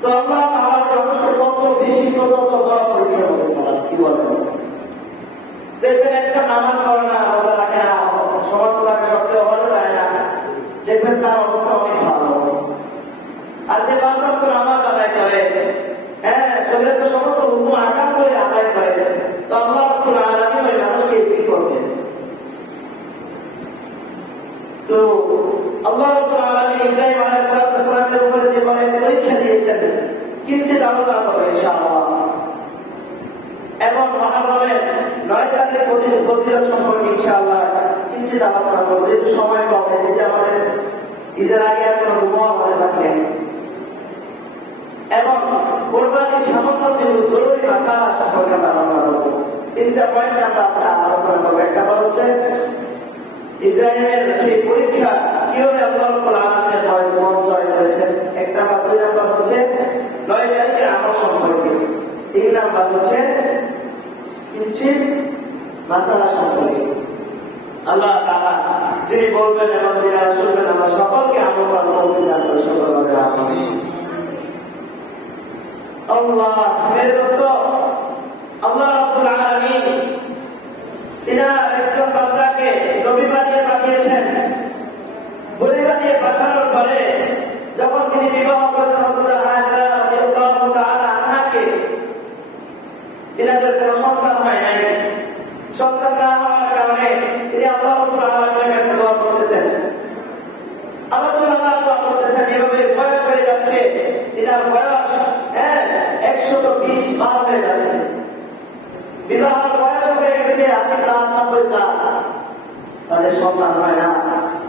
তো আল্লাহ তাআলার মানুষ কত বেশি কত পরীক্ষা হবে কি বলবো। দেখবেন একটা নামাজ পড়ে না, রোজা রাখে না, সমর্থ থাকে সত্ত্বেও ভালো যায় না, দেখবেন তার অবস্থা অনেক ভালো। আর যে 5 ওয়াক্ত নামাজ আদায় করে, হ্যাঁ শরীরে তো সমস্ত হুকুম আকাম করে আদায় করে, তো আল্লাহ রাব্বুল আলামিন ওই মানুষকে কি করবেন। তো আল্লাহ রাব্বুল আলামিন ইব্রাহিম আলাইহিস সালামের উপরে যে পরীক্ষা দিয়েছেন, কিঞ্চিত আলোচনা করব ইনশাআল্লাহ। এবং মুহররমের 9 তারিখ ফজিলত সম্পর্কে ইনশাআল্লাহ কিঞ্চিত আলোচনা করব। যেহেতু সময় কম, এতে আমাদের ঈদের আগে আর কোনো জুমা আমাদের বাকি নেই। এবং কোরবানির সামান্য কিছু জরুরি মাসআলা সম্পর্কে আমরা আলোচনা করব। 3টা পয়েন্ট আমরা আলোচনা করব। একটা হচ্ছে ইব্রাহিমের সেই পরীক্ষা কিভাবে আল্লাহ রাব্বুল আলামিনের মন জয় করেছেন, একটা বা 2 নাম্বার হচ্ছে 9 তারিখের আমল সম্পর্কে, 3 নাম্বার হচ্ছে কিঞ্চিত মাসআলা সম্পর্কে। আল্লাহ তাআলা যিনি বলবেন এবং যিনি শুনবেন, আমরা সকলকে আমল করার তৌফিক দান করুন। সকলকে আমিন। আল্লাহ মেরে দোস্ত, আল্লাহ রাব্বুল আলামিন তিনার একজন বান্দাকে নবী বানিয়ে পাঠিয়েছেন। নবী বানিয়ে পাঠানোর পরে যখন তিনি বিবাহ করেছেন হযরত হাজরা রাদিয়াল্লাহু তাআলা আনহাকে, তিনাদের কোনো সন্তান হয় নাই। সন্তান না হওয়ার কারণে তিনি আল্লাহ রাব্বুল আলামিনের কাছে দোয়া করতেছেন। আল্লাহ দোয়া করতেছেন, এভাবে বয়স হয়ে যাচ্ছে, তিনার বয়স 120 পার হয়ে যাচ্ছে, বিবাহের বয়স হয়ে গেছে 80 প্লাস 90 প্লাস, তাদের সন্তান হয় না।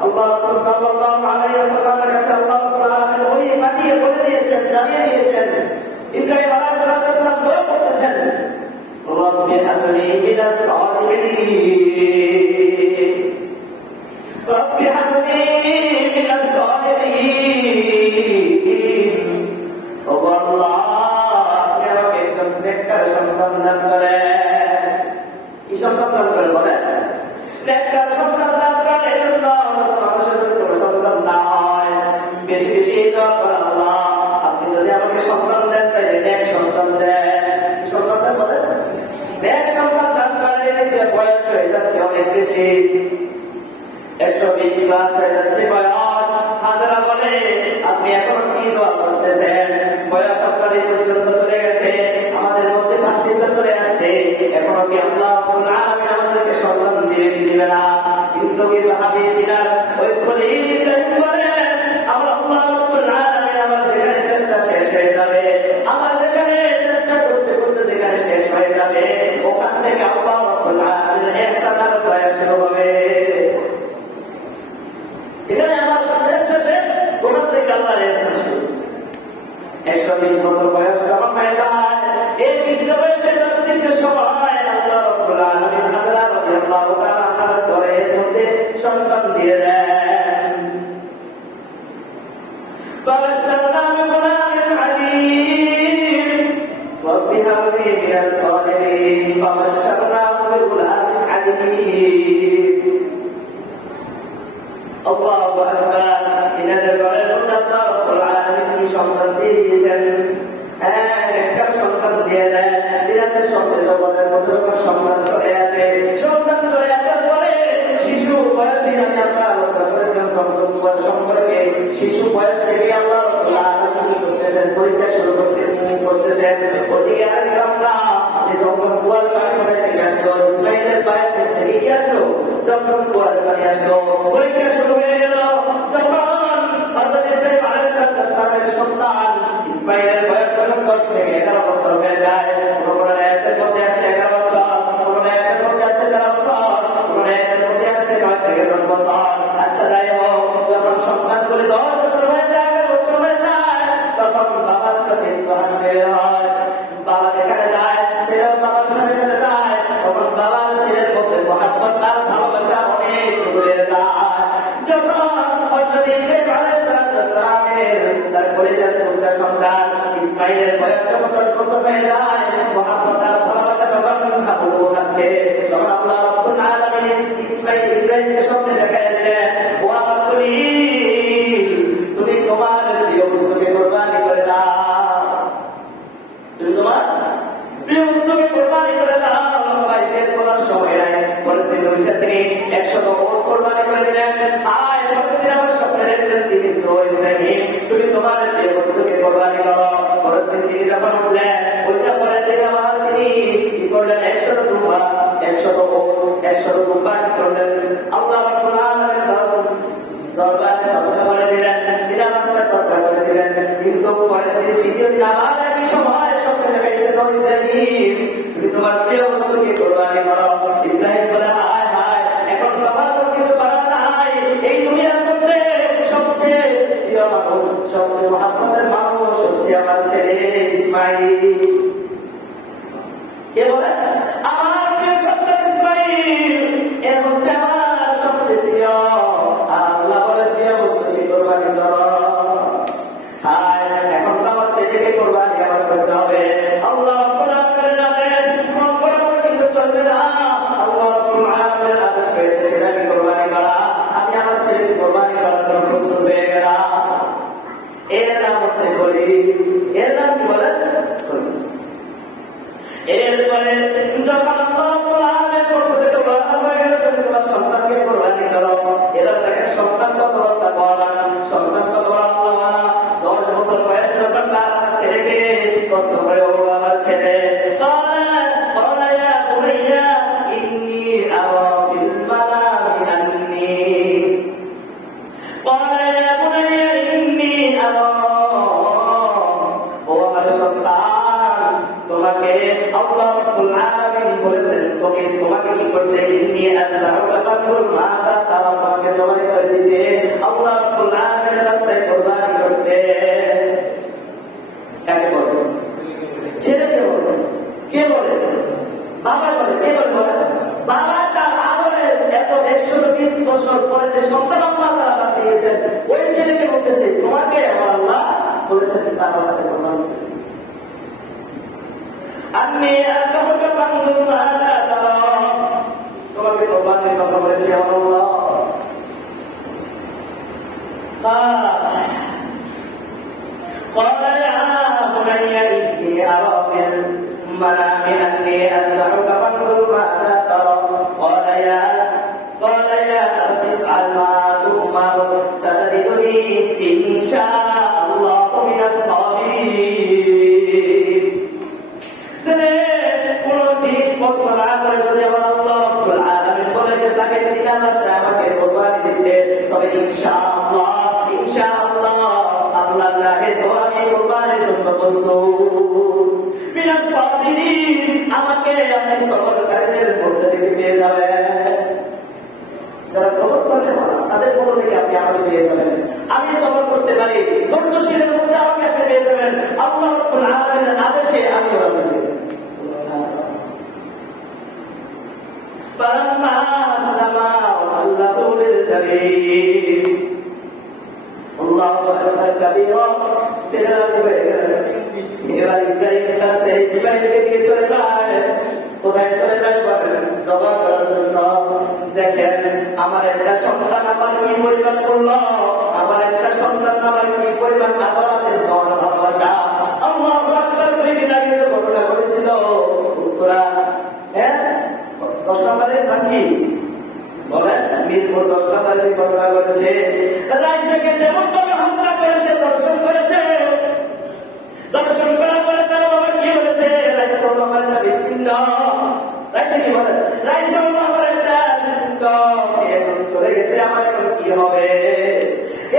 আল্লাহ রাসূল সাল্লাল্লাহু আলাইহি ওয়াসাল্লামের কাছে আল্লাহ রাব্বুল আলামিন ওই পাঠিয়ে বলে দিয়েছেন, জানিয়ে দিয়েছেন। ইব্রাহিম আলাইহিস সালাম দোয়া করতেছেন, রব্বি হাবলি মিনাস সালিহিন, রব্বি হাবলি মিনাস সালিহিন। ও আল্লাহ, আপনি আমাকে একজন নেককার সন্তান দান করেন। কি সন্তান দান করেন বলেন? নেককার সন্তান দান করেন। এজন্য মানুষের যদি কোনো সন্তান না হয়, বেশি বেশি দোয়া করেন, আল্লাহ আপনি যদি আমাকে সন্তান দেন তাহলে নেক সন্তান দেন। সন্তান দেন বলেন? নেক সন্তান দান করেন। বয়স হয়ে যাচ্ছে অনেক বেশি, 120 প্লাস হয়ে যাচ্ছে বয়স। হাজরা বলে, আপনি এখনো কি দোয়া করতেছেন? বয়স আপনার এই পর্যন্ত চলে গেছে, আমাদের মধ্যে পার্থক্য চলে আসছে, এখনো কি আল্লাহ রাব্বুল আলামিন আমাদেরকে সন্তান দিবে কি দিবে না? কিন্তু কি ভাবি দিনার ওই খলিল ইব্রাহিম বলেন, আমরা আল্লাহ রাব্বুল আলামিন আমার যেখানে চেষ্টা শেষ হয়ে যাবে, আমার যেখানে চেষ্টা করতে করতে যেখানে শেষ হয়ে যাবে, ওখান থেকে আল্লাহ রাব্বুল আলামিনের ইহসানের দয়া শুরু হবে। যেখানে আমার চেষ্টা শেষ, ওখান থেকে আল্লাহর ইহসান শুরু। 120 বছর বয়স যখন হয়ে যায়, এই বৃদ্ধ বয়সে যতদিনের সময় আল্লাহ রাব্বুল আলামিন হাজরা রাদিয়াল্লাহু তাআলা আনহার ঘরের মধ্যে সন্তান দিয়ে দেন। ফাবাশশারনা বিগুলামিন আলীম, রব্বি হাবলি মিনাস সালিহিন, ফাবাশশারনা বিগুলামিন আলীম। আল্লাহু আকবার। ইনাদের ঘরের মধ্যে আল্লাহ রাব্বুল আলামিন কি সন্তান দিয়ে দিয়েছেন? একটা সন্তান দিয়ে দেন। ইনাদের সঙ্গে জগতের মধ্যে যখন সন্তান চলে আসে, সন্তান চলে আসার পরে শিশু বয়সে আমি আমরা আলোচনা করেছিলাম সম্পর্কে। শিশু বয়স থেকে আল্লাহ রাব্বুল আলামিন কি করতেছেন? পরীক্ষা শুরু করতেছেন। ওদিকে আরেক বান্দা যে যখন কুয়ার পানি কোথায় থেকে আসলো, ইসমাইলের পায়ের কাছ থেকে কি আসলো? যখন কুয়ার পানি আসলো, পরীক্ষা শুরু হয়ে গেল। যখন হযরত ইব্রাহিম আলাইহিস সালামের সন্তান ইসমাইলের বয়স যখন 10 থেকে 11 বছর হয়ে যায়, কোন আয়াতের মধ্যে আসছে 11 বছর, কোন আয়াতের মধ্যে আসছে 13 বছর, কোন আয়াতের মধ্যে আসছে 9 থেকে 10 বছর। আচ্ছা যাই হোক, যখন সন্তান করে 10 বছর হয়ে যায়, 11 বছর হয়ে যায়, তখন বাবার সাথে ইমতিহান দেওয়া হয়। বাবা যেখানে যায়, ছেলেও বাবার সাথে সাথে যায়। তখন বাবার ছেলের মধ্যে মহাব্বত আর ভালোবাসা অনেক বেড়ে যায়। যখন হযরত ইব্রাহিম আলাইহিস সালামের তার কলিজার টুকরা সন্তান ইসমাইলের বয়স যখন 10 বছর হয়ে যায়, মহাব্বত আর ভালোবাসা যখন হাবুডুবু খাচ্ছে, তখন আল্লাহ রাব্বুল আলামিন ইব্রাহিমকে স্বপ্নে দেখায় দিলেন, ও আমার খলিল, তুমি তোমার প্রিয় বস্তুকে কুরবানি করে দাও। হত্যা করে দিলেন। কিন্তু পরের দিন দ্বিতীয় দিন আবার একই সময় স্বপ্নে দেখা গেছে, ইব্রাহিম তুমি তোমার প্রিয় বস্তুকে কোরবানি করো। ইব্রাহিম বলে, হায় হায়, এখন তো আমার কোনো কিছু করার নাই। এই দুনিয়ার মধ্যে সবচেয়ে প্রিয় মানুষ, সবচেয়ে মহাব্বতের মানুষ হচ্ছে আমার ছেলে ইসমাইল। কে বলে? আমার প্রিয় সন্তান ইসমাইল, এর হচ্ছে আমার সবচেয়ে প্রিয়। আল্লাহ বলে, প্রিয় বস্তুকে কোরবানি করো। হায়, এখন তো আমার ছেলেকে কোরবানি আমার করতে হবে। আল্লাহ রাব্বুল আলামিনের আদেশ, মন করা কোনো কিছু চলবে না। আল্লাহ রাব্বুল আলামিনের আদেশ হয়েছে ছেলেকে কোরবানি করা। আমি আমার ছেলেকে কোরবানি করার জন্য প্রস্তুত হয়ে গেলাম। এর নাম হচ্ছে খলিল। এর নাম কি বলেন? এরপরে যখন আল্লাহ রাব্বুল আলামিনের পক্ষ থেকে বলা হয়ে গেল, তুমি তোমার সন্তানকে কোরবানি করো। এরা দেখেন সন্তান কত বড় বড়, সন্তান কত বড় আল্লাহ। 10 বছর বয়স যখন তার ছেলেকে কষ্ট করে, ও আমার ছেলে, قال يا بني إني أرى في المنام أني قال يا بني إني أرى ও আমার সন্তান, তোমাকে আল্লাহ রাব্বুল আলামিন বলেছেন তোমাকে কি করতে, ইন্নী আল্লাহুকা ফাকুল মাতা, তোমাকে জবাই করে দিতে, আল্লাহ রাব্বুল আলামিনের রাস্তায় কুরবানি করতে। কাকে বলে? ছেলেকে বলে। কে বলে? বাবা বলে। কে বলে? বাবা তার আমলে এত 120 বছর পরে যে সন্তান আল্লাহ তাআলা দিয়েছেন, ওই ছেলেকে বলতেছে তোমাকে আমার আল্লাহ বলেছেন তার রাস্তায় কুরবানি করতে। আমি আল্লাহকে বান্দু মালা দাও, তোমাকে কুরবানির কথা বলেছি আমার আল্লাহ। قال يا بني إني أرى في المنام أني أذبحك فانظر ماذا ترى قال يا أبت افعل ما تؤمر ستجدني إن شاء الله من الصابرين। কোন জিনিস পছন্দ না করে যদি আমার আল্লাহ রাব্বুল আলামিন বলে যে তাকে তিন রাস্তায় আমাকে কুরবানি দিতে, তবে ইনশাআল্লাহ আল্লাহ চাহে তো আমি কুরবানির জন্য প্রস্তুত। মিনাস সাবিরিন, আমাকে আপনি সবরকারীদের মধ্যে থেকে পেয়ে যাবেন। যারা সবর করে তাদের মধ্যে থেকে আপনি আমাকে পেয়ে যাবেন। আমি সবর করতে পারি, ধৈর্যশীলের মধ্যে আমাকে আপনি পেয়ে যাবেন। আল্লাহ রাব্বুল আলামিনের আদেশে আমি রাজি। فلما أسلما وتله للجبين الله أكبر كبيرا سيدنا হয়ে গেলেন। এবার ইব্রাহিম তার সেই ইসমাইলকে নিয়ে চলে যায়। কোথায় চলে যায়? জবাব করার জন্য। দেখেন, আমার একটা সন্তান আমার কি পরিমাণ করলো, আমার একটা সন্তান আমার কি পরিমাণ ভালোবাসা। আল্লাহু আকবার। 2 দিন আগে যে ঘটনা ঘটেছিল উত্তরা, 10 নম্বরের বাকি বলেন, মিরপুর 10 নম্বরের ঘটনা ঘটেছে। রাইসাকে যেমন ভাবে হত্যা করেছে, দর্শন করেছে, দর্শন করার পরে তার বাবা কি বলেছে, রাইসা আমার একটা বিচ্ছিন্ন। রাইসা কি বলে? রাইসা আমার একটা বিচ্ছিন্ন, সে এখন চলে গেছে, আমার এখন কি হবে?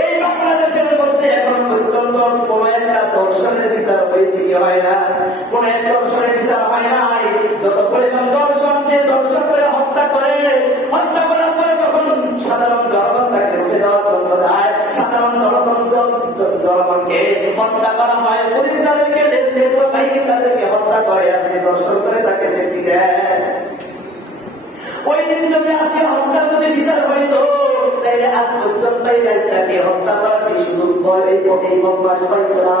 এই বাংলাদেশের মধ্যে এখন পর্যন্ত কোন একটা দর্শনের বিচার হয়েছে কি হয় না? কোন এক দর্শনের বিচার হয় নাই। যত পরিমাণ দর্শন, যে দর্শন করে হত্যা করে, হত্যা করার পরে যখন সাধারণ জনগণ তাকে রুখে দেওয়ার জন্য যায়, সাধারণ জনগণকে হত্যা করা হয়, পুলিশ তাদেরকে বাহিনী তাদেরকে হত্যা করে, আর যে দর্শন করে তাকে সেফটি দেয়। ওই দিন যদি আজকে হত্যার যদি বিচার হইতো, তাইলে আজ পর্যন্ত রাইসাকে হত্যা করা সেই সুযোগ এই বদমাশ পাইত না।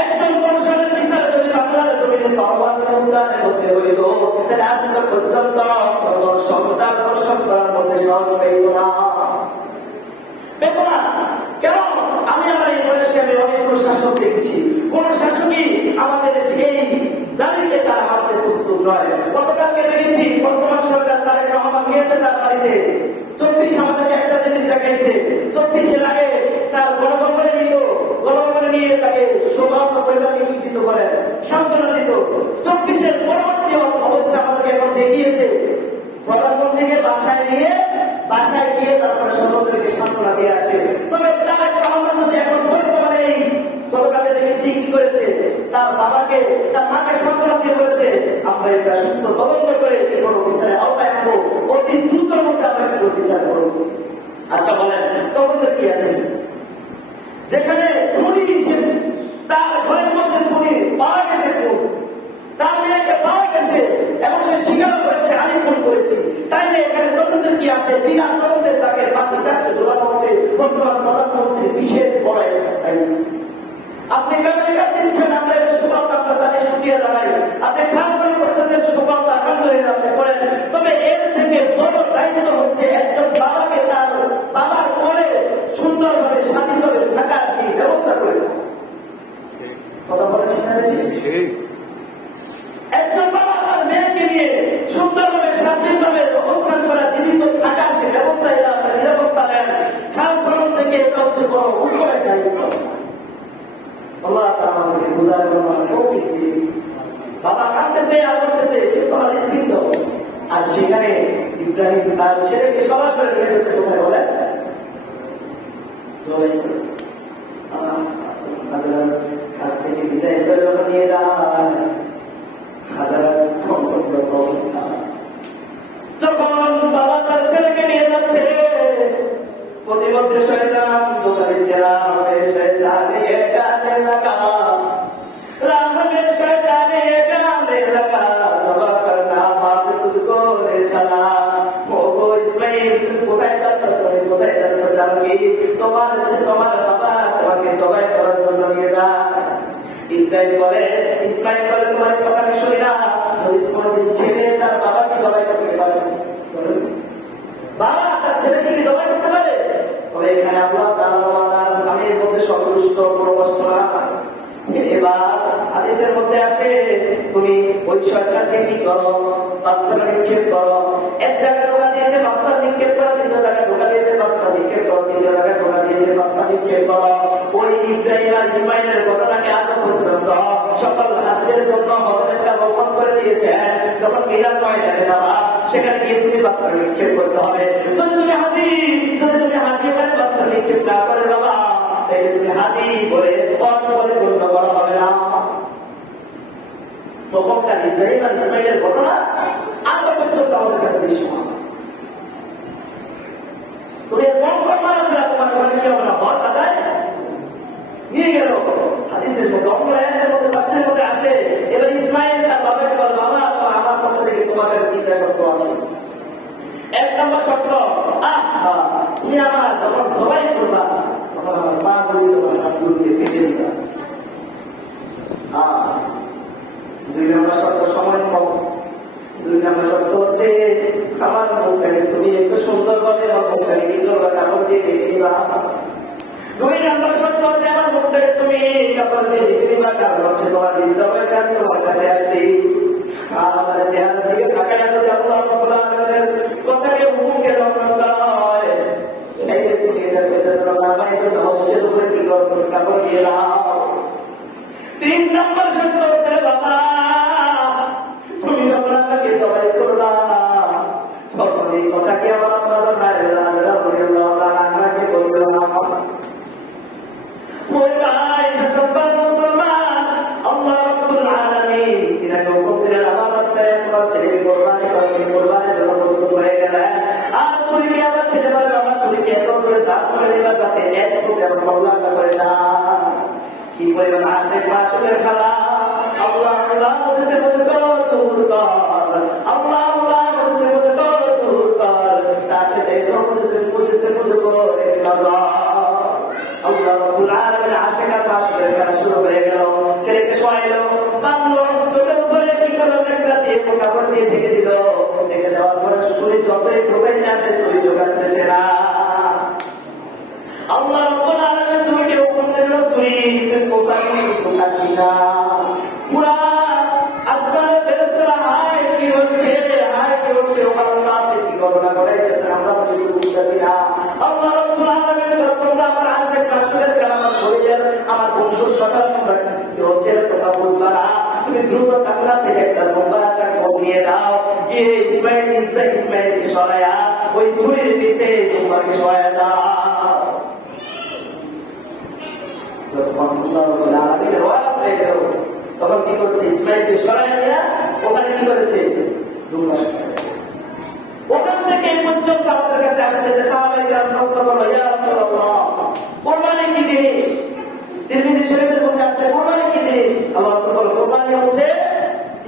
একজন দর্শনের বিচার যদি বাংলার জমিনে সর্বাধিকারের মধ্যে হইত, তাহলে আজ পর্যন্ত দর্শন করার মধ্যে সহজ পাইত না। কেন? আমি আমার এই বয়সে আমি অনেকগুলো শাসক দেখেছি। কোন শাসকই আমাদের সেই দাঁড়িয়ে তারা মানতে প্রস্তুত নয়। গতকালকে দেখেছি বর্তমান সরকার তারেক রহমান গিয়েছে তার বাড়িতে, 24 আমাদেরকে একটা জিনিস দেখাইছে। 24-এর আগে তার গণভবনে নিত, গণভবনে নিয়ে তাকে সৌভাগ্য পরিবারকে কৃতিত্ব করেন, সান্ত্বনা দিত। 24-এর পরবর্তী অবস্থা আমাদেরকে এখন দেখিয়েছে প্রধানমন্ত্রীকে বাসায় গিয়ে তারপরে সকলকে সান্ত্বনা দিয়ে আসে। তবে তারেক রহমান যদি এখন করেছে, তার বাবাকে তার মাকে সান্ত্বনা দিয়ে বলেছে আমরা এটা সুস্থ তদন্ত করে কি করবো, বিচারে আওতায় আনবো, অতি দ্রুতের মধ্যে আমরা কি করবো, বিচার করবো। আচ্ছা বলেন তদন্ত কি আছে? যেখানে খুনি তার ঘরের মধ্যে খুনি পাওয়া গেছে, খুন তার মেয়েকে পাওয়া গেছে এবং সে স্বীকার করেছে আমি খুন করেছি, তাইলে এখানে তদন্তের কি আছে? বিনা তদন্তে তাকে ফাঁসির কাছে ঝোলানো হচ্ছে বর্তমান প্রধানমন্ত্রী বিশেষ বড় আপনি কারণ দিচ্ছেন, আমরা এটা সুফল আপনার তাকে সুখিয়ে জানাই, আপনি খান করে করতেছেন সুফল আলহামদুলিল্লাহ আপনি করেন, তবে এর থেকে বড় দায়িত্ব হচ্ছে একজন বাবাকে তার বাবার কোলে সুন্দরভাবে স্বাধীনভাবে থাকার সেই ব্যবস্থা করে দেওয়া। কথা বলেছেন একজন বাবা তার মেয়েকে নিয়ে সুন্দরভাবে স্বাধীনভাবে অবস্থান করা, জীবিত থাকার সেই ব্যবস্থা, এটা আপনার নিরাপত্তা দেন। খাল খনন থেকে এটা হচ্ছে বড় উপরে দায়িত্ব। আল্লাহ তাআলা আমাদেরকে বুঝার জন্য তৌফিক দিন। বাবা কাঁদতেছে আর বলতেছে সে তো আমার হৃদপিণ্ড, আর সেখানে ইব্রাহিম তার ছেলেকে সরাসরি নিয়ে গেছে কোথায় বলেন? হাজারার কাছ থেকে বিদায় করে যখন নিয়ে যায়, হাজারার অবস্থা যখন বাবা তার ছেলেকে নিয়ে যাচ্ছে, প্রতিমধ্যে শয়তান দোকানে চেরা হবে, শয়তানে গানে লাগা রাহবে, শয়তানে গানে লাগা সবা করনা বাপ তুঝকো রে চলা। ওগো ইসমাইল তুমি কোথায় যাচ্ছ, তুমি কোথায় যাচ্ছ জানো কি? তোমার বাবা তোমাকে জবাই করার জন্য নিয়ে যায়। ইব্রাহিম বলে, ইসমাইল বলে তোমার কথা আমি শুনি না, যদি কোনোদিন ছেলে তার বাবাকে জবাই করতে পারে, বাবা তার ছেলেকে কি জবাই করতে পারে? তবে এখানে আল্লাহ তাআলার নামের মধ্যে সন্তুষ্ট, কোনো কষ্ট না। এবার হাদিসের মধ্যে আসে তুমি ওই শয়তানকে কি করো? পাথর নিক্ষেপ করো। এক জায়গায় ধোকা দিয়েছে পাথর নিক্ষেপ করো, দ্বিতীয় জায়গায় ধোকা দিয়েছে পাথর নিক্ষেপ করো, তৃতীয় জায়গায় ধোকা দিয়েছে পাথর নিক্ষেপ করো। ওই ইব্রাহিম আর ইসমাইলের ঘটনাকে আজ পর্যন্ত সকল হাদিসের জন্য হযরতটা বর্ণনা করে দিয়েছেন। যখন মিলাদ ময়দানে যাবা সেখানে গিয়ে তুমি পাথর নিক্ষেপ করতে হবে। যদি তুমি হাজি করে পাথর নিক্ষেপ না করে বাবা, তাহলে তুমি হাজি বলে বলে গণ্য করা হবে না। তখনকার ইব্রাহিম আর ইসমাইলের ঘটনা আজ পর্যন্ত আমাদের কাছে দৃশ্যমান। তুমি মন কর্মার ছাড়া তোমার ঘরে কি হবে না? হজ আদায় নিয়ে গেল। হাদিসের মধ্যে অঙ্গলায়নের মধ্যে তাফসীরের মধ্যে আসে, এবার ইসমাইল তার বাবাকে বলে বাবা আমার পক্ষ থেকে তোমার কাছে তিনটা শর্ত আছে। এক নম্বর শর্ত, তুমি আমার যখন জবাই করবা তখন আমার পা গুলি তোমার হাতগুলো দিয়ে বেঁধে দিবা। দুই নম্বর শর্ত সময় কম। দুই নম্বর শর্ত হচ্ছে আমার মুখটাকে তুমি একটু সুন্দরভাবে আমার মুখটাকে নির্ভর কাপড় দিয়ে বেঁধে দিবা। দুই নম্বর শর্ত হচ্ছে আমার মুখটাকে তুমি কাপড় দিয়ে বেঁধে দিবা, কারণ হচ্ছে তোমার বৃদ্ধ বয়সে আমি তোমার কাছে আসছি। আর আমার চেহারা থেকে তাকায় যদি আল্লাহ রাব্বুল আলামিনের কথাকে হুকুমকে লঙ্ঘন করা হয়, তাইলে তুমি এটা পেতে দেবো না, মানে তুমি হচ্ছে তোমার কি করো, তুমি কাপড় দিয়ে দাও। তিন নম্বর শর্ত হচ্ছে বাবা তুমি যখন আপনাকে জবাই করবা তখন এই কথাকে আমার আপনাদের মায়ের আপনাকে বলবে না। আল্লাহ রাব্বুল আলামিন তিনাকে হুকুম দিলেন আমার রাস্তায় তোমার ছেলেকে কোরবানি করতে, কোরবানির জন্য প্রস্তুত হয়ে গেলেন। আর ছুরিকে আমার ছেলে বলে আমার ছুরিকে এত করে দাঁত করে দেবা যাতে এক যেমন কল্যাণটা করে না। কি পরিমাণ আশেক মাসুলের খেলা। আল্লাহ আল্লাহ বলছে বলতে করো দূর কর, আল্লাহ আল্লাহ বলছে বলতে করো দূর কর, তাকে দেখো বুঝছে বলতে করো এক নজর। আল্লাহ রাব্বুল আলামিন আশেকের মাসুলের খেলা শুরু হয়ে গেল। ছেলেকে শোয়াইলো, বাঁধলো, চোখের উপরে কি করলো একটা দিয়ে কাপড় দিয়ে ঢেকে দিল। ঢেকে যাওয়ার পরে ছুরি যতই কোথায় আসে ছুরি জোগাড়তেছে না। আল্লাহ রাব্বুল আলামিন ছুরিকে হুকুম দিল ছুরি তুমি কোথায় কাটবি না। পুরা আসমানের ফেরেশতারা হায় কি হচ্ছে আল্লাহ কি ঘটনা ঘটাইতেছেন আমরা কিছু বুঝতেছি না। আল্লাহ রাব্বুল আলামিন তোমরা আমার আশেক মাসুলের কালাম বলেন আমার বন্ধুর কথা তোমরা কি হচ্ছে তোমরা বুঝবা না। তুমি দ্রুত চাকরা থেকে একটা লম্বা রাস্তা নিয়ে যাও, গিয়ে ইসমাইল সরায়া ওই ছুরির নিচে তোমাকে সরায়া দাও। তখন কি করছে? ইসমাইলকে সরাই নিয়ে ওখানে কি করেছে? ওখান থেকে এই পর্যন্ত আমাদের কাছে আসতেছে সাহাবায়ে কেরাম প্রশ্ন করলো, ইয়া রাসূলুল্লাহ, কুরবানি কি জিনিস? তিরমিজি শরীফের মধ্যে আসছে কুরবানি কি জিনিস? আল্লাহ রাসূল বলেন, কুরবানি হচ্ছে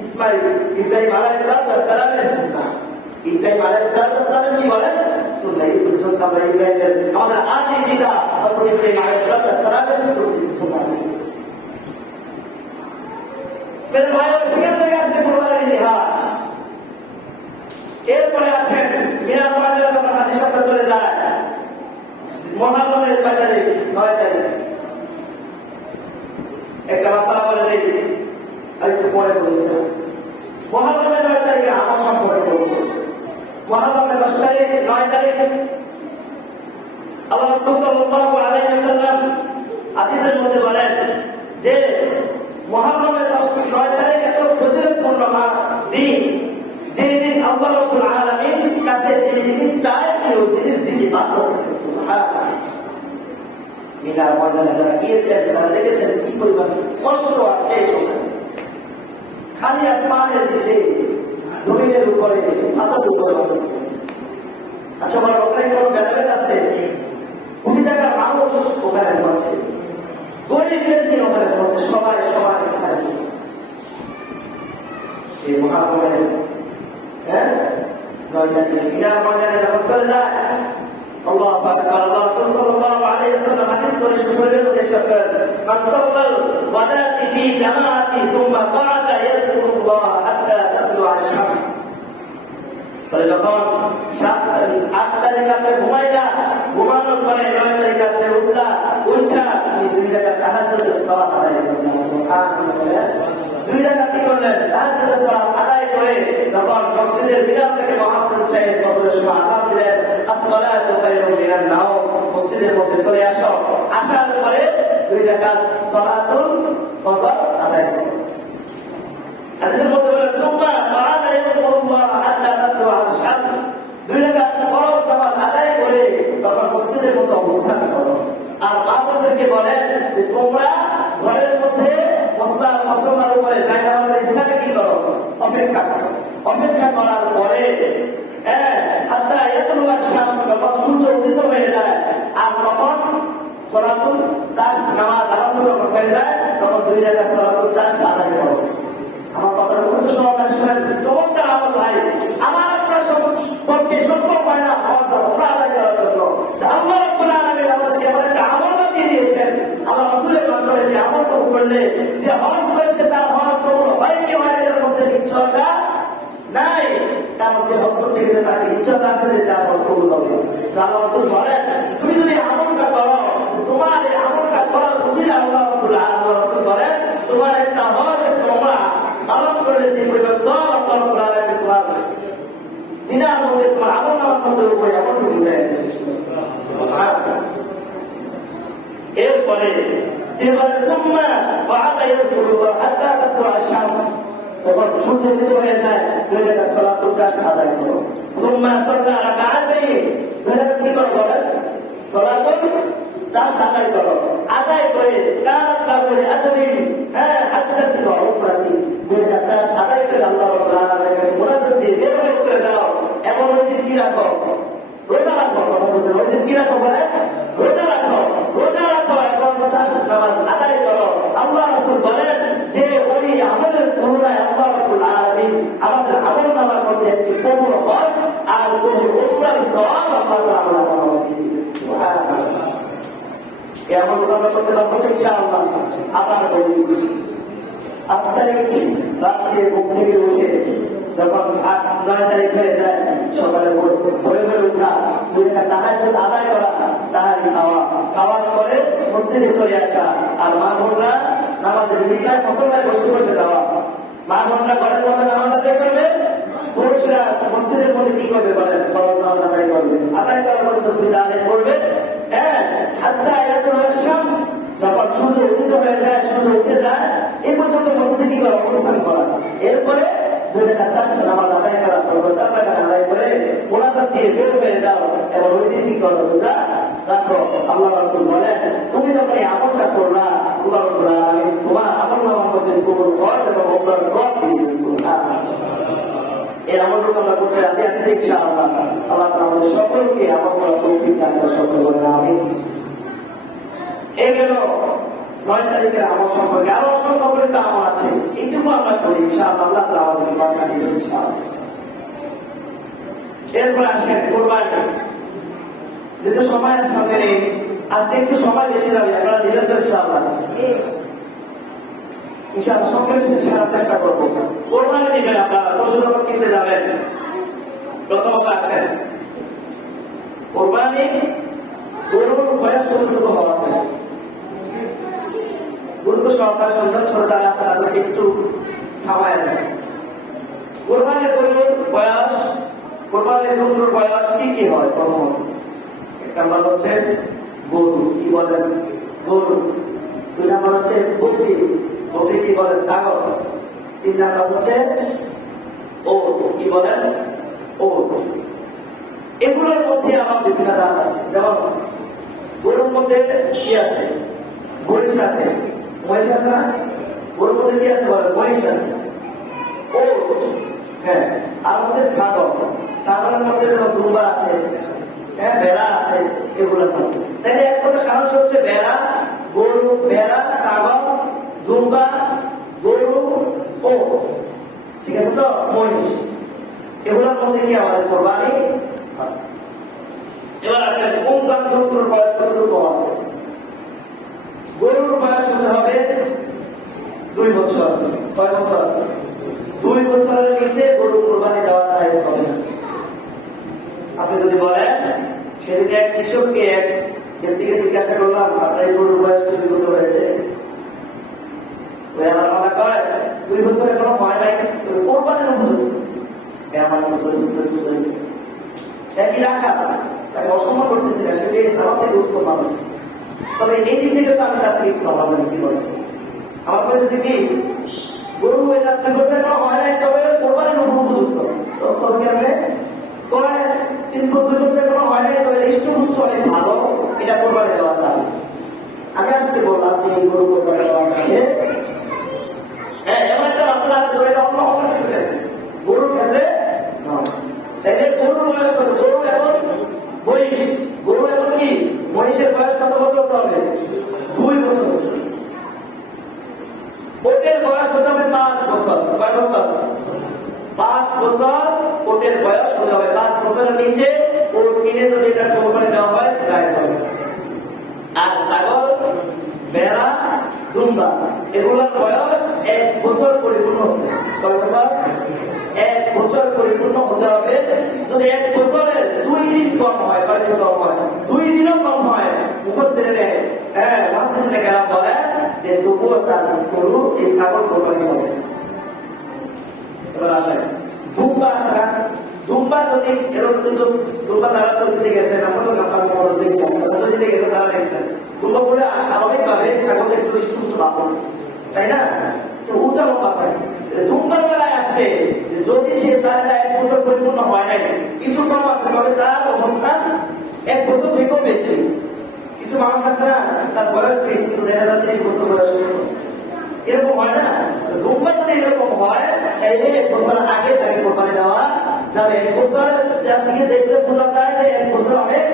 ইসমাইল ইব্রাহিম আলাইহিস সালামের সুন্নাহ। ইব্রাহিম আলাইহিস সালামের কি বলেন? সুন্নাহ। এই পর্যন্ত আমরা ইব্রাহিমের আমাদের আদি পিতা হযরত ইব্রাহিম আলাইহিস সালামের সুন্নাহ। মেরে ভাই, সেখান থেকে আসছে কুরবানির ইতিহাস। এরপরে আসেন মিনার ময়দানে যখন হাজি সপ্তাহ চলে যায়, মুহররমের 9 তারিখ একটা মাসালা বলে দেই, আর একটু পরে বলতে মুহররমের 9 তারিখে আমার সম্পর্কে বলবো। মুহররমের 10 তারিখ 9 তারিখ আল্লাহ রাসূল সাল্লাল্লাহু আলাইহি ওয়াসাল্লাম হাদিসের মধ্যে বলেন যে মুহররমের 9 তারিখ এত ফজিলতপূর্ণ দিন, যে দিন আল্লাহ রাব্বুল আলামিন কাছে যে জিনিস চায় ওই জিনিস দিতে বাধ্য করেন। সুবহানাল্লাহ। মিনার ময়দানে যারা গিয়েছেন তারা দেখেছেন কি পরিমাণ কষ্ট আর ক্লেশ, খালি আসমানের নিচে জমিনের উপরে আলোর উপরে। আচ্ছা বলো, ওখানে কোনো ভেদাভেদ আছে? 20 টাকার মানুষ ওখানে ঘুমাচ্ছে, গরিব মিসকিন ওখানে ঘুমাচ্ছে, সবাই সবার স্থানে। এই মুহররমের মিনার ময়দানে যখন চলে যায়, আল্লাহু আকবার, আল্লাহ রাসূল সাল্লাল্লাহু আলাইহি ওয়াসাল্লাম হাদিস শরীফের মধ্যে ইরশাদ করেন, মান সাল্লাল ওয়াদাতি ফি জামাআতি সুম্মা ক্বাআদা ইয়াযকুরুল্লাহ হাত্তা তাতলুআ আশ-শামস। তাহলে যখন 8 তারিখ আপনি ঘুমাইলা, ঘুমানোর পরে 9 তারিখ আপনি উঠলা, উঠা আপনি 2 রাকাত তাহাজ্জুদের সালাত আদায় করলেন। সুবহানাল্লাহ। 2 রাকাত কি করলেন? তাহাজ্জুদের সালাত আদায় করে যখন মসজিদের মিনার থেকে মুয়াজ্জিন সাহেব ফজরের সময় আযান দিলেন, আসসালাতু খায়রুম মিনান নাওম, মসজিদের মধ্যে চলে আসো। আসার পরে 2 রাকাত সালাতুল ফজর আদায় করো। হাদিসের মধ্যে বলেন, সুম্মা ক্বাআদা ইয়াযকুরুল্লাহ হাত্তা তাতলুআ আশ-শামস, 2 রাকাত ফরজ নামাজ আদায় করে তখন মসজিদের মধ্যে অবস্থান করো। আর বাবাদেরকে বলেন যে তোমরা ঘরের মধ্যে মুসলমানের উপরে জায়নামাজের স্থানে কি করো? অপেক্ষা করো। অপেক্ষা করার পরে হাত্তা ইয়াতলুআ আশ-শামস, যখন সূর্য উদিত হয়ে যায় আর তখন সালাতুল চাশত নামাজ আরম্ভ হয়ে যায়, তখন 2 রাকাত সালাতুল চাশত আদায় করো। আমার কথাটা খুব সহকারে শুনেন, চমৎকার আমল ভাই। আমার আপনার সম্পর্কে সম্ভব হয় না আমরা আদায় করার জন্য। আল্লাহ রাব্বুল আলামিন আমাদেরকে এমন একটা আমল দিয়ে দিয়েছেন, আল্লাহ রাসূলের মাধ্যমে যে আমল করলে যে হজ করেছে তার হজ কবুল হয় কি হয় এর মধ্যে নিশ্চয়তা নাই। তার মধ্যে হজ করতে গেছে তার নিশ্চয়তা আছে যে তার হজ কবুল হবে। আল্লাহ রাসূল বলেন, তুমি যদি আমলটা করো, তোমার এই আমলটা করার উসিলা আল্লাহ রাব্বুল আলামিন রাসূল বলেন, তোমার একটা হজ তোমরা পালন করলে যে পরিমাণ সওয়াব আল্লাহ রাব্বুল আলামিন তোমার জিনার মধ্যে তোমার আমল নামার মধ্যে উপরে আমল ঢুকে দেয়। সুবহানাল্লাহ। এরপরে সুম্মা ক্বাআদা ইয়াযকুরুল্লাহ হাত্তা তাতলুআ আশ-শামস, যখন সূর্য উদিত হয়ে যায় 2 রাকাত সালাতুল চাশত আদায় করো। সুম্মা সাল্লা রাকাআতাইন, 2 রাকাত কি করো বলেন? সালাতুল চাশত আদায় করো। আদায় করে কানাত লাহু আজরিন হাজ্জাত ওয়া উমরাতি, 2 রাকাত চাশত আদায় করে আল্লাহ রাব্বুল আলামিনের কাছে মুনাজাত দিয়ে বের হয়ে চলে যাও। এমন ওই দিন কি রাখো? রোজা রাখো। কথা বলছেন, ওই দিন কি রাখো বলে? রোজা রাখো। রোজা রাখো এবং চাশত নামাজ আদায় করো। আল্লাহ রাসূল বলেন যে ওই আমলের তুলনায় আল্লাহ রাব্বুল আলামিন আমাদের আমল নামার মধ্যে একটি কবুল হজ আর কবুল উমরার সওয়াব আল্লাহ তাআলা আমাদের দিবেন। সুবহানাল্লাহ। এই আমলগুলো আমরা করতে পারবো ইনশাআল্লাহ। আবার বলি, 8 তারিখ রাত্রে ঘুম থেকে উঠে যখন 8-9 তারিখ হয়ে যায়, সকালে ভোরে ভোরে উঠা, 2 রাকাত তাহাজ্জুদ আদায় করা, সাহারি খাওয়া, খাওয়ার পরে মসজিদে চলে আসা। আর মা বোনরা নামাজের বিছানায় মুসল্লায় বসে বসে যাওয়া। মা বোনরা ঘরের মধ্যে নামাজ আদায় করবে, পুরুষরা মসজিদের মধ্যে কি করবে বলেন? ফরজ নামাজ আদায় করবে। আদায় করার পরে তাসবিহ আদায় করবে। হাত্তা ইয়াতলুআ আশ-শামস, যখন সূর্য উদিত হয়ে যায়, সূর্য উঠে যায়, এই পর্যন্ত মসজিদে কি করা? অবস্থান করা। এরপরে 2 রাকাত চাশত নামাজ আদায় করা, 4 রাকাত আদায় করে মুনাজাত দিয়ে বের হয়ে যাও এবং ওই দিন কি করো? রোজা রাখো। আল্লাহ রাসূল বলেন, তুমি যখন এই আমলটা করলা কবুল কর এবং ওমরার সওয়াব দিয়ে দিন। এই আমলটুকু আমরা করতে রাজি আছি ইনশাআল্লাহ। আল্লাহ তাআলা আমাদের সকলকে আমল করার তৌফিক দান করেন, সকলে বলেন আমিন। এই গেল 9 তারিখের আমল সম্পর্কে। আরো অসংখ্য করে আমল আছে, এইটুকু আমরা করি ইনশাআল্লাহ। আল্লাহ তাআলা আমাদেরকে বরকত দিবেন ইনশাআল্লাহ। এরপর আসেন কুরবানি। যেহেতু সময় সামনে নেই, আজকে একটু সময় বেশি যাবে, আপনারা দিবেন তো ইনশাআল্লাহ? ইনশাআল্লাহ সকলে সারার চেষ্টা করবো। কোরবানি দিবেন আপনারা, পশু যখন কিনতে যাবেন প্রথমত আসেন কোরবানি গরুর বয়স কতটুকু হওয়া যায়, গুরুত্ব সহকারে শুনবেন। ছোট যারা আছে তাদেরকে একটু থামায় দেয়। কোরবানির গরুর বয়স, কোরবানির জন্তুর বয়স কি কি হয়? প্রথম এক নাম্বার হচ্ছে গরু, কি বলেন? গরু। 2 নাম্বার হচ্ছে বকরি, বকরি কি বলেন? ছাগল। 3 নাম্বার হচ্ছে ওট, কি বলেন? ওট। এগুলোর মধ্যে আমার বিভিন্ন জাত আছে, যেমন গরুর মধ্যে কি আছে? মহিষ আছে, মহিষ আছে না? গরুর মধ্যে কি আছে বলেন? মহিষ আছে। ওট, হ্যাঁ। আর হচ্ছে ছাগল, ছাগলের মধ্যে যেমন দুম্বা আছে, হ্যাঁ, ভেড়া আছে, এগুলোর মধ্যে। তাহলে এক কথা সারাংশ হচ্ছে ভেড়া, গরু, ভেড়া, ছাগল, দুম্বা, গরু, ওট, ঠিক আছে তো? মহিষ, এগুলোর মধ্যে কি আমাদের কোরবানি আছে। এবার আসেন কোন জাত জন্তুর বয়স কতটুকু আছে? গরুর বয়স হতে হবে 2 বছর। কয় বছর? 2 বছরের নিচে গরু কোরবানি দেওয়া জায়েজ হবে না। আপনি যদি বলেন, সেদিকে এক কৃষককে এক ব্যক্তিকে জিজ্ঞাসা করলাম, আপনার এই গরুর বয়স 2 বছর হয়েছে? ওই আমার মনে করে 2 বছর এখনো হয় নাই, তবে কোরবানির উপযুক্ত। আমার একই রাখা, তাকে অসম্মান করতেছি না, সেটাই ইসলাম থেকে উত্তম মানুষ। তবে এই দিক থেকে তো আমি তাকে একটু আমার কি বলে, আমার বলেছি কি গরু এটা 2 বছর এখনো হয় নাই, তবে কোরবানির উপযুক্ত। তখন কেমনে কয় 2 বছর এখনো হয় নাই, তবে ইষ্টপুষ্ট অনেক ভালো, এটা কোরবানি দেওয়া যাবে। আমি আজকে বললাম যে এই গরু কোরবানি দেওয়া যাবে। হ্যাঁ, এমন একটা রাস্তা আছে এটা অন্য ক্ষেত্রে, গরুর ক্ষেত্রে তাইলে গরুর বয়স কত? গরু এবং মহিষ, গরু এবং কি মহিষের বয়স কত বছর হতে হবে? 2 বছর। ওটের বয়স হতে হবে 5 বছর। কয় বছর? 5 বছর ওটের বয়স হতে হবে। 5 বছরের নিচে ওট কিনে যদি এটা কোরবানি দেওয়া হয় জায়েজ হবে। আর ছাগল, ভেড়া, দুম্বা এগুলোর বয়স 1 বছর পরিপূর্ণ হতে হবে। কয় বছর? 1 বছর পরিপূর্ণ হতে হবে। যদি 1 বছরের 2 দিন কম হয়, 2 দিন কম হয়, 2 দিনও কম হয়, মুফাসসিরিনে মুহাদ্দিসিনে কেরাম বলে যে তবুও তার গরু এই ছাগল কোরবানি হবে। এবার আসেন দুম্বা আছে না? দুম্বা যদি এরকম কিন্তু দুম্বা যারা চলতে গেছেন, আমরা তো আপনার বড় দেখলাম, চলতে গেছে তারা দেখছেন দুম্বা বলে স্বাভাবিকভাবে ছাগল একটু সুস্থ পাবো, তাই না? তো উঁচা লম্বা পায়। দুম্বার বেলায় আসছে যে যদি সে তার 1 বছর পরিপূর্ণ হয় নাই, কিছু কম আছে, তবে তার অবস্থান 1 বছর থেকেও বেশি। কিছু মানুষ আছে না, তার বয়স বেশি, কিন্তু দেখা যাচ্ছে 30 বছর বয়স, এরকম হয় না? দুম্বা যদি এরকম হয়, তাহলে 1 বছর আগে তাকে কোরবানি দেওয়া যাবে। 1 বছর যার দিকে দেখলে বোঝা যায় যে 1 বছর অনেক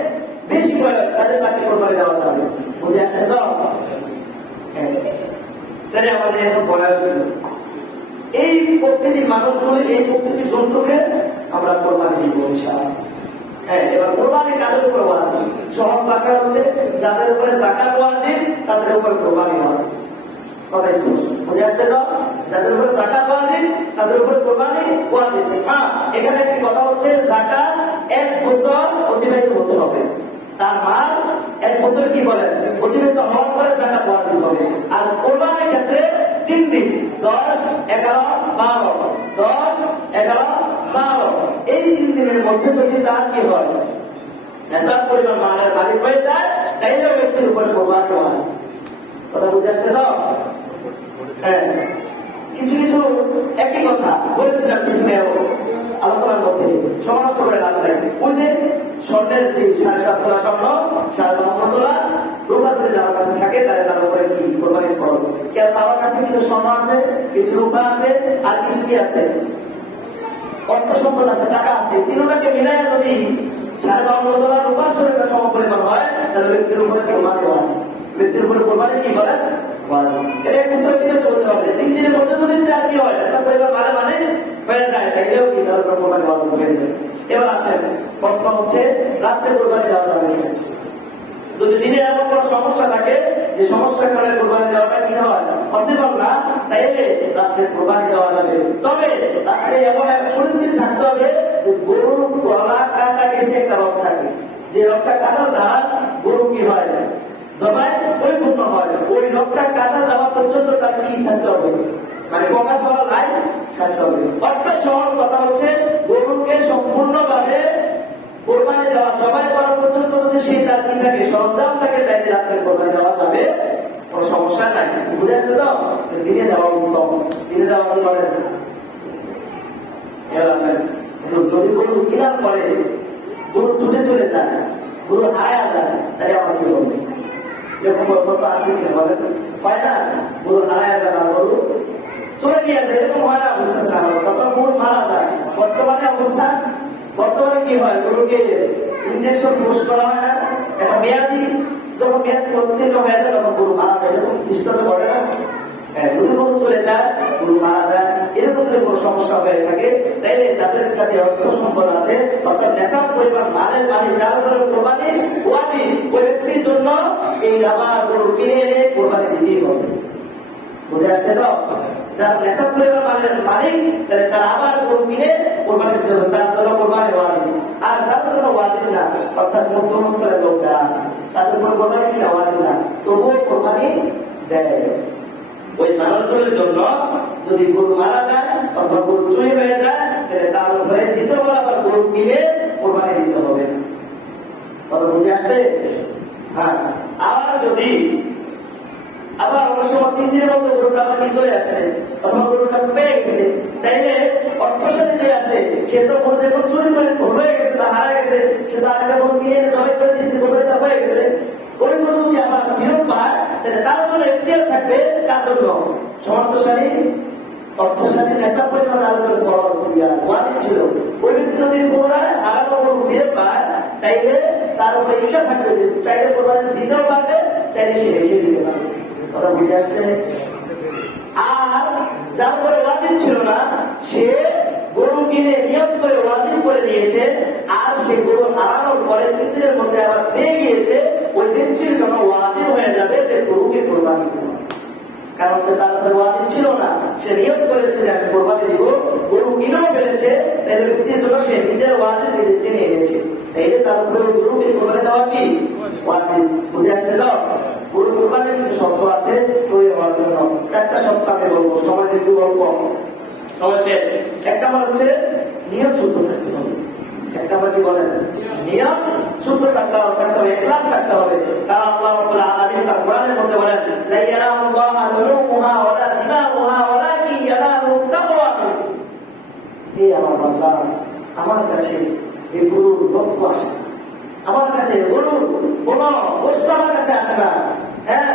বেশি বয়স, তাহলে তাকে কোরবানি দেওয়া যাবে। বুঝে আসছে তো? তাহলে আমাদের এখন বয়স এই প্রকৃতির মানুষগুলো, এই প্রকৃতির জন্তুকে আমরা কোরবানি দিব ইনশাআল্লাহ। হ্যাঁ, এবার কোরবানি কাদের উপর ওয়াজিব? সহজ ভাষা হচ্ছে যাদের উপরে যাকাত ওয়াজিব তাদের উপর কোরবানি ওয়াজিব। কথা স্পষ্ট বুঝে আসছে তো? যাদের উপরে যাকাত ওয়াজিব তাদের উপর কোরবানি ওয়াজিব। হ্যাঁ, এখানে একটি কথা হচ্ছে যাকাত 1 বছর অতিবাহিত হতে হবে। তার মাল 1 বছর কি বলেন অতিবাহিত হওয়ার পরে যাকাত ওয়াজিব হবে। আর কোরবানির ক্ষেত্রে 3 দিন 10, 11, 12, 10, 11, 12 এই 3 দিনের মধ্যে যদি তার কি হয় নেশাব পরিমাণ মালের মালিক হয়ে যায়, তাইলে ব্যক্তির উপর কোরবানি হয়। কথা বুঝে আসছে তো? হ্যাঁ, কিছু কিছু একই কথা বলেছিলাম কিছু আলোচনার মধ্যে, সমস্ত করে লাভ নাই। ওই যে স্বর্ণের যে 7.5 তোলা স্বর্ণ, 52 তোলা রূপা যদি যার কাছে থাকে তাহলে তার উপরে কি কোরবানির ফরজ। কেন তার কাছে কিছু স্বর্ণ আছে, কিছু রূপা আছে, আর কিছু কি আছে, অর্থ সম্পদ আছে, টাকা আছে, তিনটাকে মিলাইয়া যদি 52 তোলা রূপার শরীরের সমপরিমাণ হয় তাহলে ব্যক্তির উপরে কোরবানি ওয়াজিব। ব্যক্তির উপরে কোরবানি কি বলেন ওয়াজিব। এটা এক মুসলমানকে বলতে হবে 3 দিনের মধ্যে যদি আর কি হয় তার পরিবার মানে হয়ে যায় তাইলেও কি তার উপর কোরবানি ওয়াজিব হয়ে যায়। এবার আসেন প্রশ্ন হচ্ছে রাতে কোরবানি দেওয়া যাবে না। যদি দিনে এমন কোনো সমস্যা থাকে যে সমস্যার কারণে কোরবানি দেওয়াটা কি হয় পসিবল না, তাইলে রাতে কোরবানি দেওয়া যাবে। তবে রাতে এমন এক পরিস্থিতি থাকতে হবে যে গরুর গলা কাটা গেছে একটা রোগ থাকে, যে রোগটা কাটার দ্বারা গরু কি হয় জবাই পরিপূর্ণ হয়, ওই রোগটা কাটা যাওয়া পর্যন্ত তার কি থাকতে হবে, মানে প্রকাশ করা নাই থাকতে হবে। অর্থাৎ সহজ কথা হচ্ছে গরুকে সম্পূর্ণভাবে কোরবানি দেওয়া জবাই করা পর্যন্ত যদি সেই তার কি থাকে সরঞ্জাম থাকে তাইলে রাত্রে কোরবানি দেওয়া যাবে, কোনো সমস্যা নাই। বুঝে আসছে তো? দিনে দেওয়া উত্তম, দিনে দেওয়া কি বলেন। এবার আসেন যদি গরু কিনার পরে গরু ছুটে চলে যায়, গরু হারায় যায়, তাহলে আমার কি হবে? এরকম অবস্থা আসছে কিনা বলেন? হয় না? গরু হারায় যায় না, গরু চলে গিয়ে যায়, এরকম হয় না? বুঝতেছে না? তখন গরু মারা যায়। বর্তমানে অবস্থা, বর্তমানে কি হয়, গরুকে ইনজেকশন পোস্ট করা হয় না, একটা মেয়াদি যখন মেয়াদ উত্তীর্ণ হয়ে যায় তখন গরু মারা যায়, এরকম দৃষ্টান্ত ঘটে না? যদি গরু চলে যায়, গরু মারা যায়, এরকম যদি কোনো সমস্যা হয়ে থাকে তাইলে যাদের কাছে অর্থ সম্পদ আছে অর্থাৎ নেশার পরিমাণ মালের মানে যার উপরে কোরবানি ওয়াজিব, ওই ব্যক্তির জন্য এই আবার গরু কিনে এনে কোরবানি দিতেই হবে। বুঝে আসছে তো? যার নেশার পরিমাণ মালের মালিক তাহলে তার আবার গরু কিনে কোরবানি দিতে হবে, তার জন্য কোরবানি ওয়াজিব। আর যার জন্য ওয়াজিব না অর্থাৎ মধ্যম স্তরের লোক যারা আছে তাদের কোনো কোরবানি কিনা ওয়াজিব না, তবুও কোরবানি দেয়। ওই মানুষগুলোর জন্য যদি গরু মারা যায় অথবা গরু চুরি হয়ে যায় তাহলে তার উপরে দ্বিতীয়বার আবার গরু কিনে কোরবানি দিতে হবে। কথা বুঝে আসছে? হ্যাঁ। আবার যদি আবার অনেক সময় 3 দিনের মধ্যে গরুটা আবার কি চলে আসছে অথবা গরুটা পেয়ে গেছে, তাইলে অর্থশালী যে আছে সে তো গরু যখন চুরি করে হয়ে গেছে বা হারা গেছে সে তো আরেকটা গরু কিনে জবাই করে দিচ্ছে, গরুটা হয়ে গেছে, ওই গরু যদি আবার ফেরত পায় তাহলে তার জন্য এখতিয়ার থাকবে কার জন্য? সমর্থশালী অর্থশালী নেশা পরিমাণ আলোচনা ওয়াজিব ছিল, ওই ব্যক্তি যদি পুনরায় হারানো গরু ফেরত পায় তাইলে তার উপরে ইচ্ছা থাকবে যে চাইলে কোরবানি দিতেও পারবে, চাইলে সে এগিয়ে দিতে পারবে। কথা বুঝে আসছে? আর যার উপরে ওয়াজিব ছিল না সে গরু কিনে নিয়ম করে ওয়াজিব করে নিয়েছে, আর সে গরু হারানোর পরে 3 দিনের মধ্যে আবার পেয়ে গিয়েছে, ওই ব্যক্তির জন্য ওয়াজিব হয়ে যাবে যে গরুকে কোরবানি দিতে হবে। কারণ হচ্ছে তার উপরে ওয়াজিব ছিল না, সে নিয়ম করেছে যে আমি কোরবানি দিব, গরু কিনেও ফেলেছে, তাই ব্যক্তির জন্য সে নিজের ওয়াজিব নিজে টেনে এনেছে, তাই তার উপরে গরুকে কোরবানি দেওয়া কি ওয়াজিব। বুঝে আসছে তো? গরু কোরবানির কিছু শব্দ আছে সই হওয়ার জন্য, 4টা শব্দ আমি বলবো, সময় যেহেতু অল্প সময় শেষ। 1 নম্বর হচ্ছে নিয়ম শুদ্ধ থাকতে হবে। 1 নম্বর কি বলেন? নিয়ম শুদ্ধ থাকতে হবে, ইখলাস থাকতে হবে। কারণ আল্লাহ রাব্বুল আলামিন তার কোরআনের মধ্যে বলেন লা ইয়ানামুল্লাহু লুহুমুহা ওয়ালা দিমাউহা ওয়ালাকিন ইয়ানামুহু তাকওয়া মিনকুম। এই আমার বান্দা, আমার কাছে এই গরুর রক্ত আসে, আমার কাছে গরুর কোন বস্তু আমার কাছে আসে না। হ্যাঁ,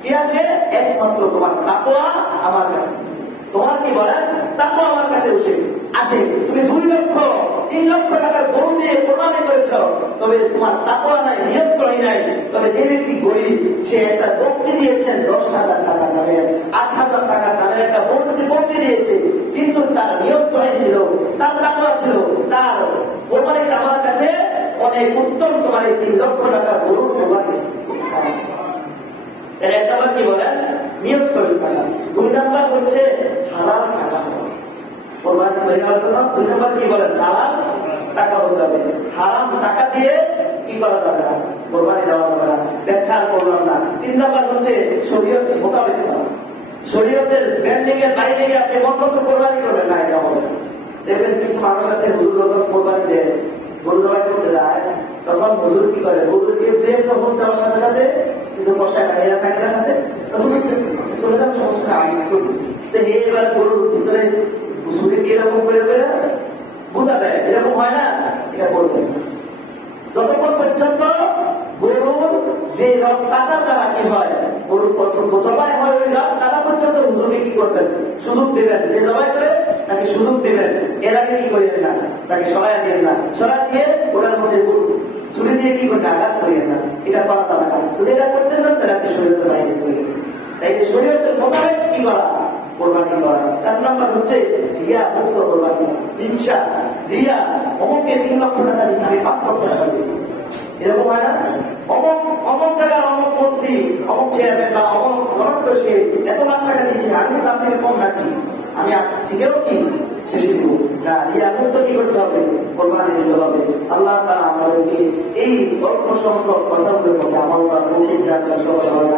কি আসে? একমাত্র তোমার তাকওয়া আমার কাছে। তোমার কি বলেন? তাকওয়া আমার কাছে আসে। তুমি 2 লক্ষ 3 লক্ষ টাকার গরু দিয়ে কোরবানি করেছো, তবে তোমার তাকওয়া নাই, নিয়ত সহি নাই। তবে যে ব্যক্তি গরিব সে একটা বকরি দিয়েছেন 10,000 টাকা দামের, 8,000 টাকা দামের একটা বকরি দিয়েছে, কিন্তু তার নিয়ত সহি ছিল, তার তাকওয়া ছিল, তার কোরবানিটা আমার কাছে অনেক উত্তম। তোমার এই 3 লক্ষ টাকা গরু কোরবানি। এর 1 নম্বর কি বলেন? নিয়ত সহি করা। 2 নম্বর হচ্ছে হালাল টাকা। কোরবানি সহি করার জন্য 2 নম্বর কি বলেন? হালাল টাকা হতে হবে। হারাম টাকা দিয়ে কি করা যাবে না, কোরবানি দেওয়া যাবে না। ব্যাখ্যা করলাম না। 3 নম্বর হচ্ছে শরীয়ত মোতাবেক করা। শরীয়তের ব্যান্ডিং এর বাইরে গিয়ে আপনি মন মতো কোরবানি করবেন না, এটা হবে। দেখবেন কিছু মানুষ আছে হুজুর যখন কোরবানি দেয়, গরু জবাই করতে যায়, তখন হুজুর কি করে? হুজুরকে 2 বলতে দেওয়ার সাথে সাথে কিছু পয়সা কাটিয়ে থাকে না সাথে চলে যান, সমস্যা আমি করতেছি। তো এবার গরুর ভিতরে ছুটি এরকম করে বুঝা দেয়, এরকম হয় না? এটা করবেন। পর্যন্ত গরুর যে রক কাটা দ্বারা কি হয়, গরুর জবাই হয়, ওই রক কাটা পর্যন্ত হুজুরকে কি করবেন, সুযোগ দিবেন। যে জবাই করে তাকে সুযোগ দিবেন, এর আগে কি করেন না, তাকে সরাই দিবেন না। সরাই দিয়ে ওনার মধ্যে ছুরি দিয়ে কি করবেন, আঘাত করিয়েন না। এটা করা যাবে না। যদি এটা করতে চান তাহলে আপনি শরীয়তের বাইরে চলে গেলেন। তাই যে শরীয়তের মোতাবেক কি করা, কোরবানি করা। 4 নম্বর হচ্ছে রিয়া মুক্ত কোরবানি। হিংসা, রিয়া, অমুককে 3 লক্ষ টাকা দিচ্ছে, আমি 5 লক্ষ টাকা দিব, এরকম হয় না? অমুক জায়গার অমুক মন্ত্রী, অমুক চেয়ারম্যান বা অমুক গণপ্রশে এত লাখ টাকা দিচ্ছে, আমি তো তার থেকে কম রাখি, আমি ঠিকও কি বেশি দিব না। রিয়া মুক্ত কি করতে হবে, কোরবানি দিতে হবে। আল্লাহ তাআলা আমাদেরকে এই অল্প সংখ্যক কথাগুলোর মধ্যে আমল করার তৌফিক দান করেন।